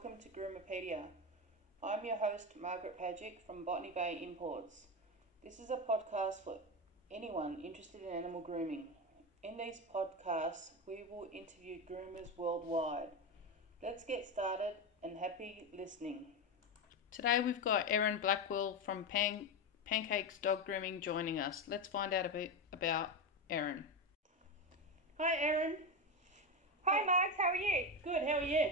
welcome to Groomapedia. I'm your host, Margaret Pagic from Botany Bay Imports. This is a podcast for anyone interested in animal grooming. In these podcasts, we will interview groomers worldwide. Let's get started and happy listening. Today we've got Erin Blackwell from Pancakes Dog Grooming joining us. Let's find out a bit about Erin. Hi Erin. Hi Max, how are you? Good, how are you?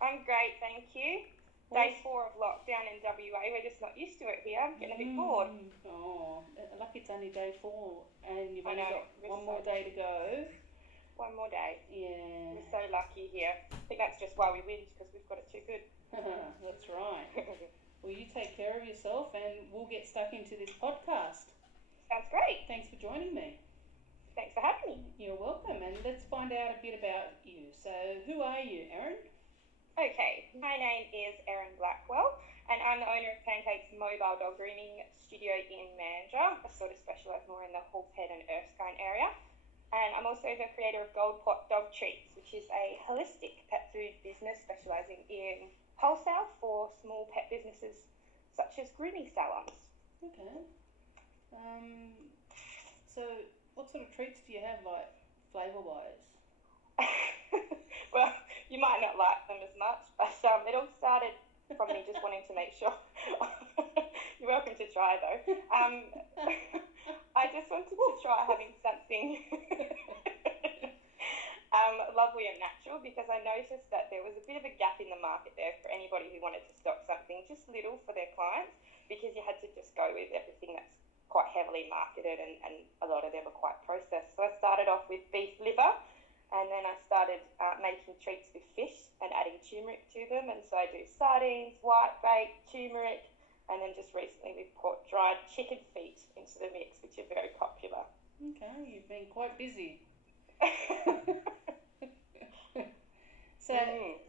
I'm great, thank you. Day 4 of lockdown in WA, we're just not used to it here. I'm getting a bit bored. Oh, lucky it's only day 4 and you've I only know, got one more day to go. One more day. Yeah. We're so lucky here. I think that's just why we win, because we've got it too good. That's right. Well, you take care of yourself and we'll get stuck into this podcast. Sounds great. Thanks for joining me. Thanks for having me. You're welcome, and let's find out a bit about you. So, who are you, Erin? Okay, my name is Erin Blackwell, and I'm the owner of Pancakes Mobile Dog Grooming Studio in Mandurah. I sort of specialise more in the Hawkshead and Erskine area. And I'm also the creator of Gold Pot Dog Treats, which is a holistic pet food business specialising in wholesale for small pet businesses such as grooming salons. Okay. So, what sort of treats do you have, like, flavour-wise? Well, you might not like them as much, but it all started from me just wanting to make sure. You're welcome to try, though. I just wanted to try having something lovely and natural, because I noticed that there was a bit of a gap in the market there for anybody who wanted to stock something just little for their clients, because you had to just go with everything that's quite heavily marketed, and a lot of them are quite processed. So I started off with beef liver, and then I started making treats with fish and adding turmeric to them. And so I do sardines, white bait, turmeric, and then just recently we've put dried chicken feet into the mix, which are very popular. Okay, you've been quite busy.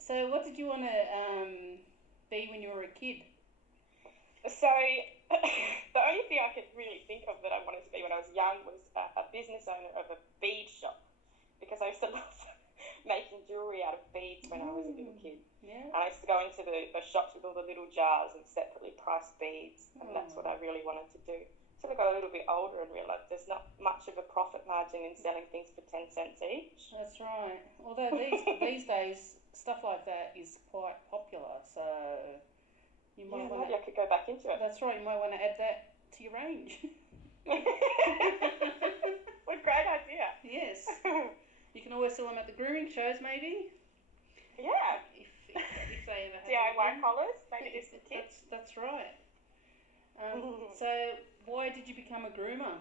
So what did you want to be when you were a kid? So the only thing I could really think of that I wanted to be when I was young was a business owner of a bead shop, because I used to love making jewellery out of beads when I was a little kid. Yeah. And I used to go into the shops with all the little jars and separately priced beads, and that's what I really wanted to do. So I got a little bit older and realised there's not much of a profit margin in selling things for 10 cents each. That's right. Although these days, stuff like that is quite popular, so you might want maybe I could go back into it. That's right, you might want to add that to your range. What a great idea. Yes. You can always sell them at the grooming shows, maybe. Yeah. If they ever have DIY collars, maybe do some tips. That's right. So, why did you become a groomer?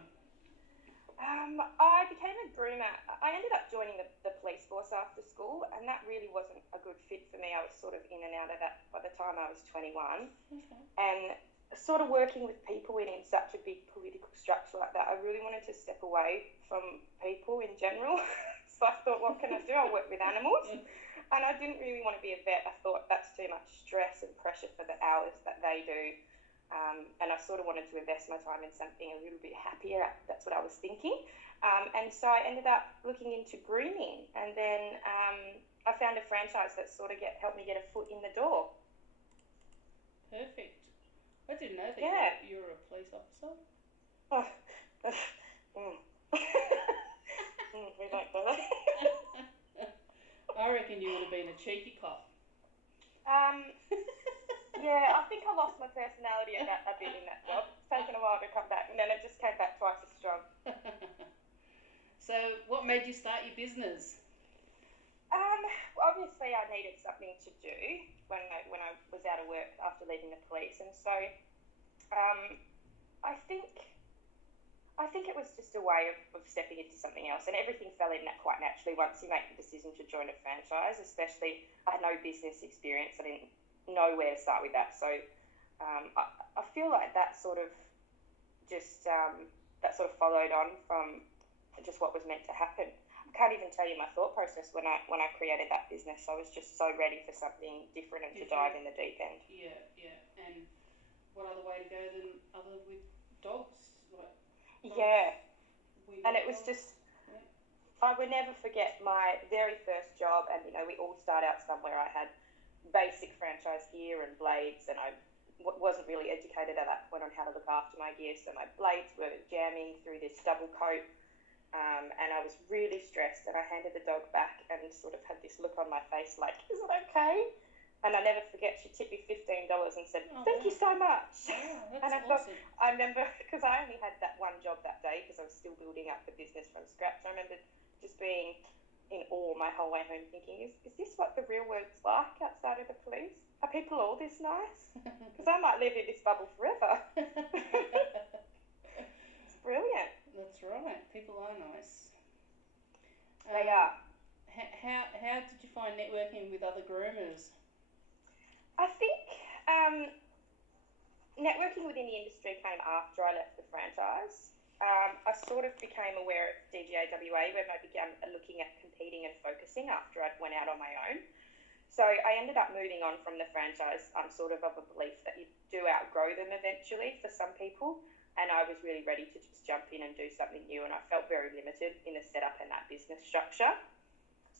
I became a groomer. I ended up joining the police force after school, and that really wasn't a good fit for me. I was sort of in and out of that by the time I was 21. Okay. And sort of working with people in such a big political structure like that, I really wanted to step away from people in general. So I thought, what can I do? I'll work with animals. And I didn't really want to be a vet. I thought that's too much stress and pressure for the hours that they do. And I sort of wanted to invest my time in something a little bit happier. That's what I was thinking. And so I ended up looking into grooming. And then I found a franchise that sort of helped me get a foot in the door. Perfect. I didn't know that you were a police officer. Oh. We like that. I reckon you would have been a cheeky cop. Yeah, I think I lost my personality a bit in that job. It's taken a while to come back, and then it just came back twice as strong. So, what made you start your business? Obviously, I needed something to do when I was out of work after leaving the police, and so I think it was just a way of stepping into something else, and everything fell in that quite naturally once you make the decision to join a franchise. Especially, I had no business experience. I didn't know where to start with that, so I feel like that sort of followed on from just what was meant to happen. I can't even tell you my thought process when I created that business. I was just so ready for something different and to dive in the deep end. Yeah. And what other way to go than other with dogs? Yeah. And it was just, I would never forget my very first job, and we all start out somewhere. I had basic franchise gear and blades, and I wasn't really educated at that point on how to look after my gear, so my blades were jamming through this double coat, and I was really stressed, and I handed the dog back and sort of had this look on my face like, is it okay? And I never forget, she tipped me $15 and said, thank you so much. Yeah, And I that's thought, awesome. I remember, because I only had that one job that day because I was still building up the business from scratch. I remember just being in awe my whole way home thinking, is this what the real world's like outside of the police? Are people all this nice? Because I might live in this bubble forever. It's brilliant. That's right. People are nice. They are. How did you find networking with other groomers? I think networking within the industry came after I left the franchise. I sort of became aware of DGAWA when I began looking at competing and focusing after I went out on my own. So I ended up moving on from the franchise. I'm sort of a belief that you do outgrow them eventually for some people, and I was really ready to just jump in and do something new, and I felt very limited in the setup and that business structure.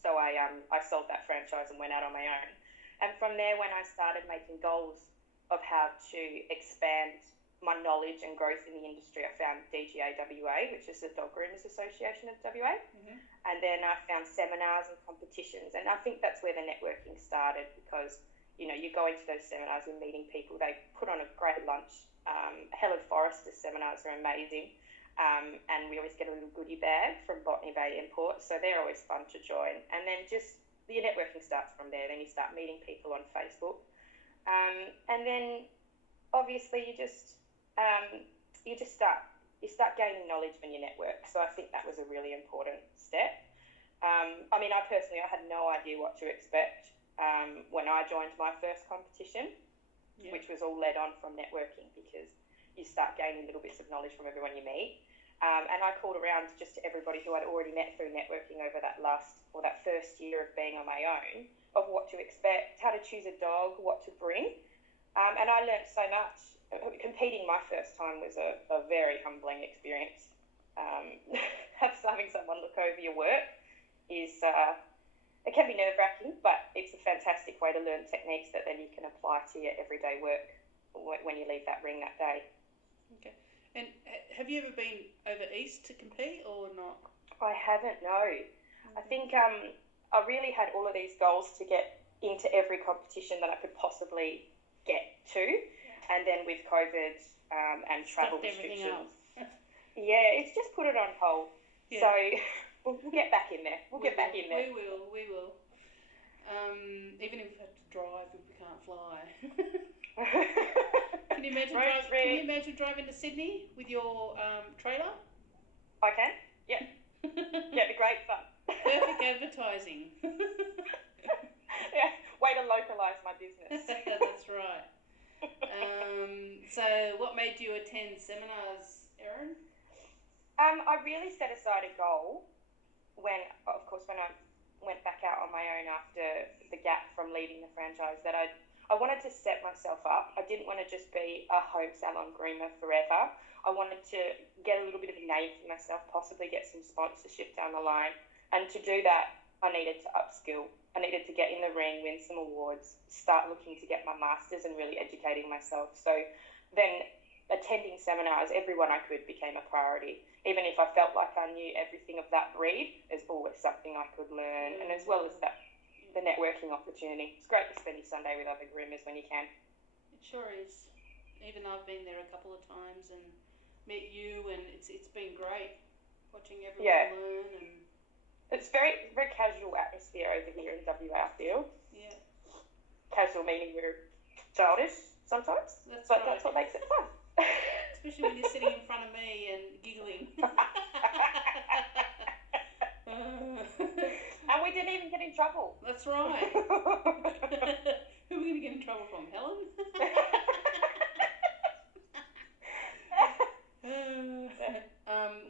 So I sold that franchise and went out on my own. And from there, when I started making goals of how to expand my knowledge and growth in the industry, I found DGAWA, which is the Dog Groomers Association of WA. Mm-hmm. And then I found seminars and competitions. And I think that's where the networking started because, you know, you're going to those seminars and meeting people. They put on a great lunch. Helen Forrester's seminars are amazing. And we always get a little goodie bag from Botany Bay Import. So they're always fun to join. And then just your networking starts from there. Then you start meeting people on Facebook, and then obviously you start gaining knowledge when you network. So I think that was a really important step. I mean, I had no idea what to expect when I joined my first competition, which was all led on from networking because you start gaining little bits of knowledge from everyone you meet. And I called around just to everybody who I'd already met through networking over that first year of being on my own, of what to expect, how to choose a dog, what to bring. And I learned so much. Competing my first time was a very humbling experience. Having someone look over your work is, it can be nerve-wracking, but it's a fantastic way to learn techniques that then you can apply to your everyday work when you leave that ring that day. Okay. And have you ever been over east to compete or not? I haven't, no. I think I really had all of these goals to get into every competition that I could possibly get to. And then with COVID and travel restrictions. It's just put it on hold. Yeah. So we'll get back in there. We will. Even if we have to drive if we can't fly. Can you imagine driving to Sydney with your trailer? I can. Yeah. Yeah, it'd be great fun. Perfect advertising. Yeah, way to localise my business. That's right. So what made you attend seminars, Erin? I really set aside a goal when I went back out on my own after the gap from leaving the franchise that I wanted to set myself up. I didn't want to just be a home salon groomer forever. I wanted to get a little bit of a name for myself, possibly get some sponsorship down the line. And to do that, I needed to upskill. I needed to get in the ring, win some awards, start looking to get my masters and really educating myself. So then attending seminars, everyone I could, became a priority. Even if I felt like I knew everything of that breed, there's always something I could learn. And as well as that, the networking opportunity. It's great to spend your Sunday with other groomers when you can. It sure is. Even I've been there a couple of times and met you, and it's been great watching everyone learn. And it's very casual atmosphere over here in WA, I feel. Yeah. Casual meaning we're childish sometimes, that's what makes it fun. Especially when you're sitting in front of me and giggling. And we didn't even get in trouble. That's right. Who are we going to get in trouble from? Helen?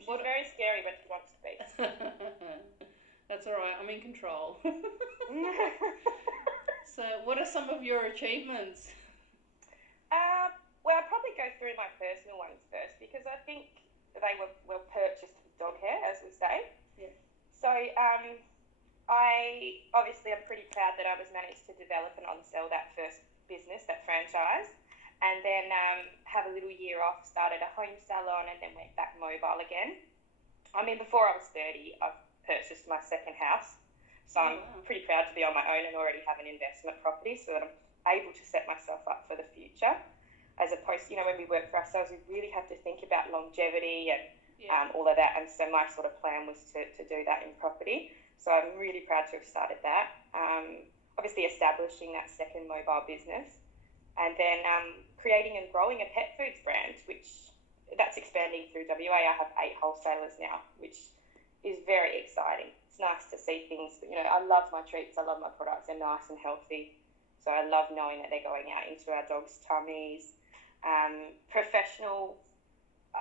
She's very scary when she wants to be. That's all right. I'm in control. So, what are some of your achievements? Well, I'll probably go through my personal ones first because I think they were purchased with dog hair, as we say. Yeah. So, I I'm pretty proud that I was managed to develop and on-sell that first business, that franchise, and then have a little year off, started a home salon, and then went back mobile again. I mean, before I was 30, I've purchased my second house, so I'm pretty proud to be on my own and already have an investment property so that I'm able to set myself up for the future. As opposed, when we work for ourselves, we really have to think about longevity and all of that, and so my sort of plan was to do that in property. So I'm really proud to have started that. Obviously establishing that second mobile business, and then creating and growing a pet foods brand, which that's expanding through WA. I have 8 wholesalers now, which is very exciting. It's nice to see things. I love my treats. I love my products. They're nice and healthy. So I love knowing that they're going out into our dogs' tummies. Professional.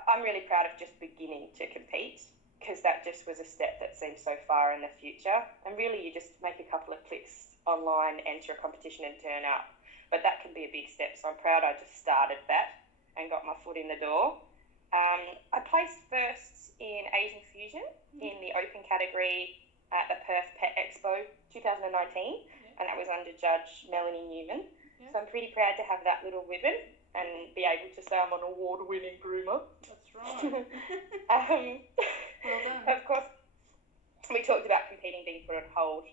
I'm really proud of just beginning to compete, because that just was a step that seems so far in the future. And really, you just make a couple of clicks online, enter a competition and turn up. But that can be a big step, so I'm proud I just started that and got my foot in the door. I placed first in Asian Fusion in the open category at the Perth Pet Expo 2019, and that was under Judge Melanie Newman. So I'm pretty proud to have that little ribbon and be able to say I'm an award-winning groomer. That's right. Well done. Of course, we talked about competing being put on hold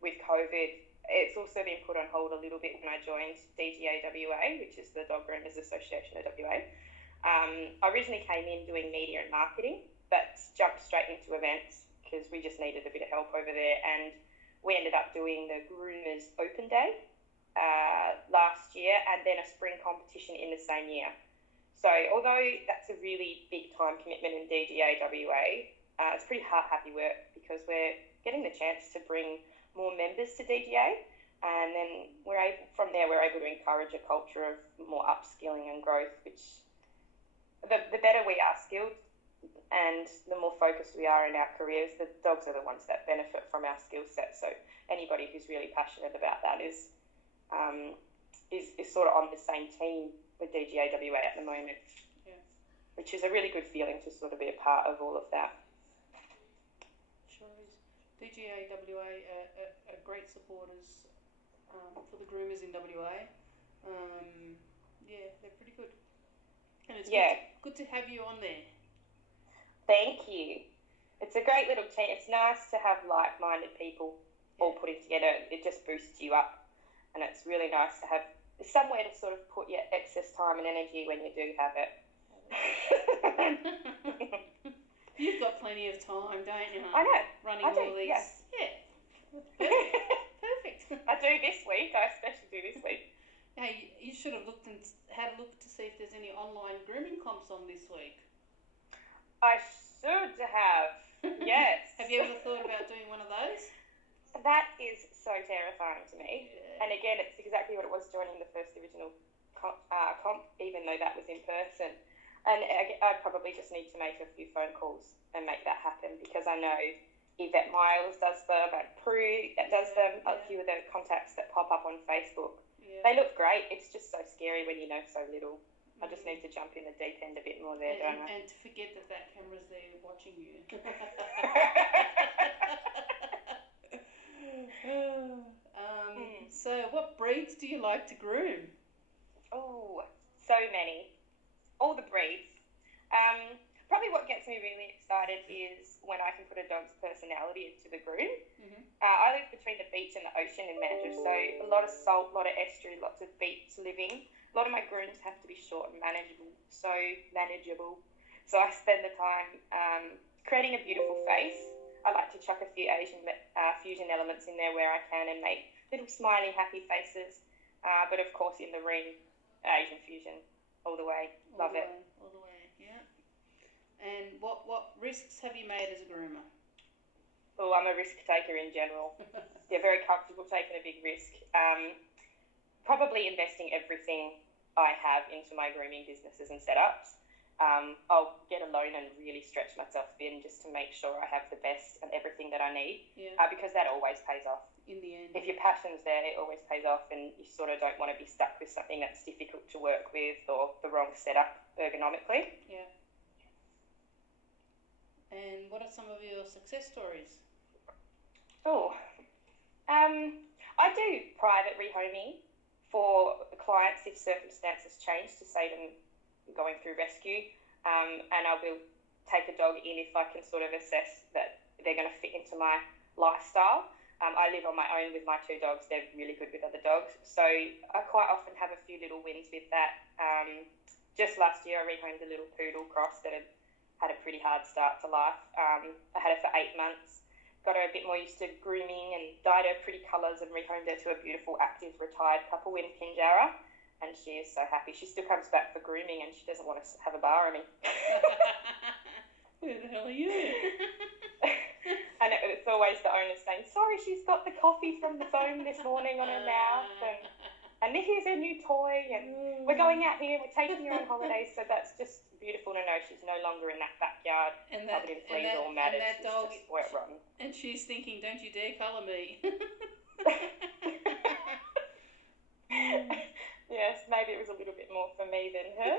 with COVID. It's also been put on hold a little bit when I joined DGA WA, which is the Dog Groomers Association of WA. I originally came in doing media and marketing, but jumped straight into events because we just needed a bit of help over there, and we ended up doing the Groomers Open Day last year, and then a spring competition in the same year. So although that's a really big time commitment in DGA WA, it's pretty happy work because we're getting the chance to bring more members to DGA, and then we're able to encourage a culture of more upskilling and growth, which the better we are skilled and the more focused we are in our careers, the dogs are the ones that benefit from our skill set. So anybody who's really passionate about that is sort of on the same team with DGA WA at the moment, which is a really good feeling to sort of be a part of all of that. Sure is. DGA WA are great supporters for the groomers in WA. They're pretty good. And it's good to have you on there. Thank you. It's a great little team. It's nice to have like-minded people all putting together. It just boosts you up, and it's really nice to have somewhere to sort of put your excess time and energy when you do have it. You've got plenty of time, don't you? I know. Running all these. Yeah. Perfect. I do this week. I especially do this week. Hey, you should have had a look to see if there's any online grooming comps on this week. I should have. Yes. Have you ever thought about doing one of those? That is so terrifying to me. Yeah. And again, it's exactly what it was joining the first original comp, even though that was in person. And I probably just need to make a few phone calls and make that happen, because I know Yvette Miles does them, and Prue does them, a few of the contacts that pop up on Facebook. Yeah. They look great. It's just so scary when you know so little. I just need to jump in the deep end a bit more there, don't I? And to forget that camera's there watching you. So what breeds do you like to groom? Oh, so many. All the breeds. Probably what gets me really excited is when I can put a dog's personality into the groom. Mm-hmm. I live between the beach and the ocean in Mandurah, so a lot of salt, a lot of estuary, lots of beach living. A lot of my grooms have to be short and manageable. So I spend the time creating a beautiful face. I like to chuck a few Asian fusion elements in there where I can and make little smiley, happy faces. But of course, in the ring, Asian fusion all the way. Love it. All the way, yeah. And what risks have you made as a groomer? Oh, I'm a risk taker in general. Very comfortable taking a big risk. Probably investing everything I have into my grooming businesses and setups. I'll get a loan and really stretch myself thin just to make sure I have the best and everything that I need, because that always pays off. In the end. If your passion's there, it always pays off, and you sort of don't want to be stuck with something that's difficult to work with or the wrong setup ergonomically. Yeah. And what are some of your success stories? Oh, I do private rehoming for clients if circumstances change, to say them going through rescue, and I will take a dog in if I can sort of assess that they're going to fit into my lifestyle. I live on my own with my 2 dogs. They're really good with other dogs. So I quite often have a few little wins with that. Just last year I rehomed a little poodle cross that had a pretty hard start to life. I had her for 8 months, got her a bit more used to grooming and dyed her pretty colours and rehomed her to a beautiful, active, retired couple in Pinjarra. And she is so happy. She still comes back for grooming and she doesn't want to have a bar on me. Who the hell are you? And it's always the owner saying, sorry, she's got the coffee from the foam this morning on her mouth. And here's her new toy. And we're going out here. We're taking her on holidays. So that's just beautiful to know she's no longer in that backyard covered in fleas or matted. And that dog, just wet rotten. And she's thinking, don't you dare colour me. Yes, maybe it was a little bit more for me than her.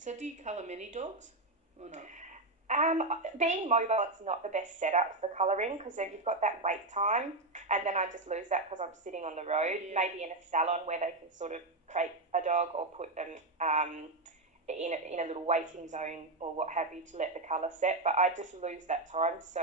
So do you colour many dogs or not? Being mobile, it's not the best setup for colouring because then you've got that wait time, and then I just lose that because I'm sitting on the road. Yeah. Maybe in a salon where they can sort of crate a dog or put them in a little waiting zone or what have you to let the colour set. But I just lose that time. So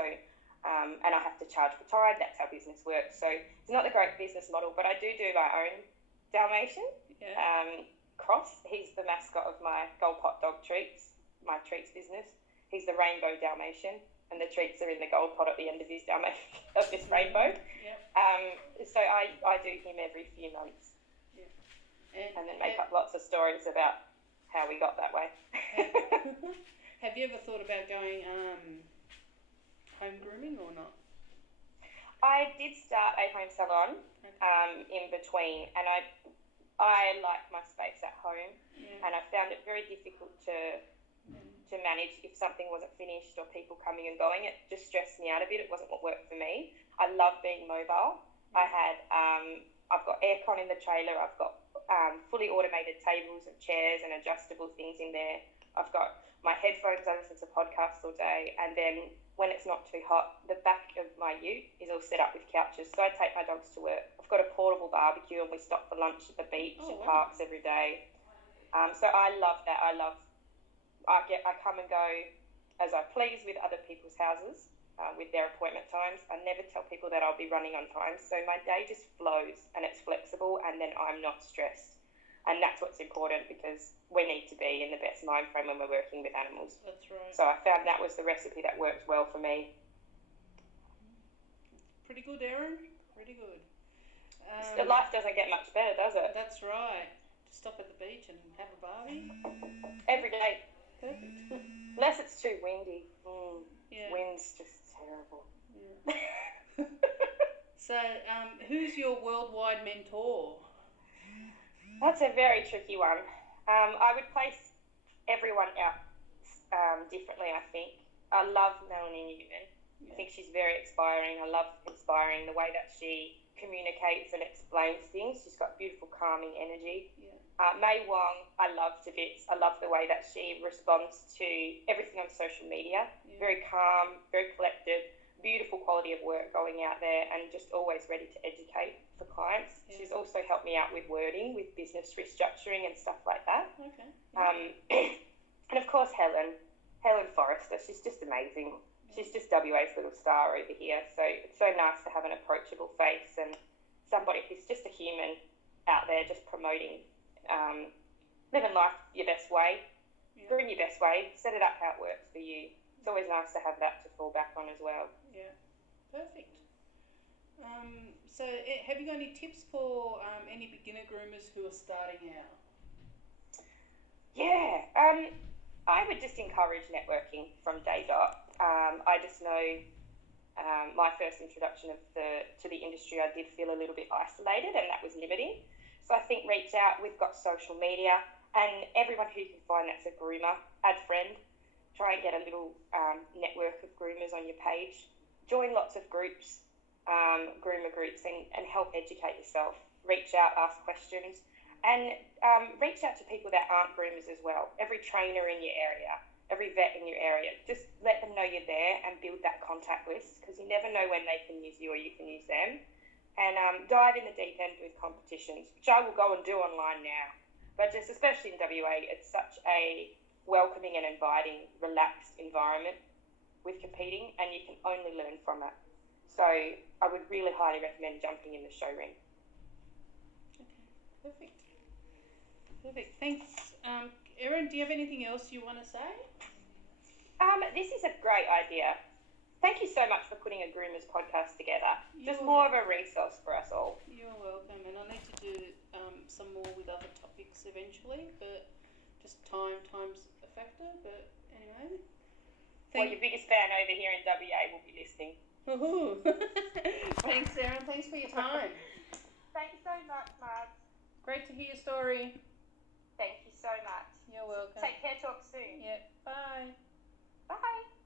and I have to charge for time. That's how business works. So it's not a great business model, but I do my own Dalmatian. Yeah. Cross. He's the mascot of my Gold Pot Dog Treats, my treats business. He's the rainbow Dalmatian, and the treats are in the gold pot at the end of his of this rainbow. Yep. So I do him every few months, and then make up lots of stories about how we got that way. Have you ever thought about going home grooming or not? I did start a home salon in between, and I like my space at home, and I found it very difficult to manage if something wasn't finished or people coming and going. It just stressed me out a bit. It wasn't what worked for me. I love being mobile. I've got aircon in the trailer. I've got fully automated tables and chairs and adjustable things in there. I've got my headphones on, listen to podcasts all day, and then when it's not too hot, the back of my ute is all set up with couches, so I take my dogs to work. I've got a portable barbecue, and we stop for lunch at the beach and parks every day. So I love that. I come and go as I please with other people's houses, with their appointment times. I never tell people that I'll be running on time, so my day just flows and it's flexible, and then I'm not stressed. And that's what's important, because we need to be in the best mind frame when we're working with animals. That's right. So I found that was the recipe that worked well for me. Pretty good, Erin. Pretty good. Life doesn't get much better, does it? That's right. Just stop at the beach and have a barbie. Every day. Perfect. Unless it's too windy. Wind's just terrible. Yeah. So, who's your worldwide mentor? That's a very tricky one. I would place everyone out differently, I think. I love Melanie Newman. I think she's very inspiring. I love inspiring the way that she communicates and explains things. She's got beautiful, calming energy. Yeah. May Wong, I love to bits. I love the way that she responds to everything on social media. Yeah. Very calm, very collected, beautiful quality of work going out there, and just always ready to educate for clients. Yeah. She's also helped me out with wording, with business restructuring and stuff like that. Okay. Yeah. And of course Helen Forrester, she's just amazing. She's just WA's little star over here. So it's so nice to have an approachable face and somebody who's just a human out there just promoting living life your best way, doing your best way, set it up how it works for you. It's always nice to have that to fall back on as well. Yeah, perfect. So have you got any tips for any beginner groomers who are starting out? Yeah, I would just encourage networking from day dot. I just know my first introduction to the industry, I did feel a little bit isolated, and that was limiting. So I think reach out. We've got social media, and everyone who you can find that's a groomer, add friend. Try and get a little network of groomers on your page. Join lots of groups, groomer groups, and help educate yourself. Reach out, ask questions, and reach out to people that aren't groomers as well. Every trainer in your area, every vet in your area. Just let them know you're there and build that contact list, because you never know when they can use you or you can use them. And dive in the deep end with competitions, which I will go and do online now. But just especially in WA, it's such a welcoming and inviting, relaxed environment with competing, and you can only learn from it. So I would really highly recommend jumping in the show ring. Okay, perfect. Thanks. Erin, do you have anything else you want to say? This is a great idea. Thank you so much for putting a Groomers podcast together. You're Just more of a resource for us all. You're welcome, and I need to do some more with other topics eventually, but just time's a factor. But anyway, Your biggest fan over here in WA will be listening. Thanks, Erin. Thanks for your time. Thanks so much, Marge. Great to hear your story. Thank you so much. You're welcome. Take care. Talk soon. Yeah. Bye. Bye.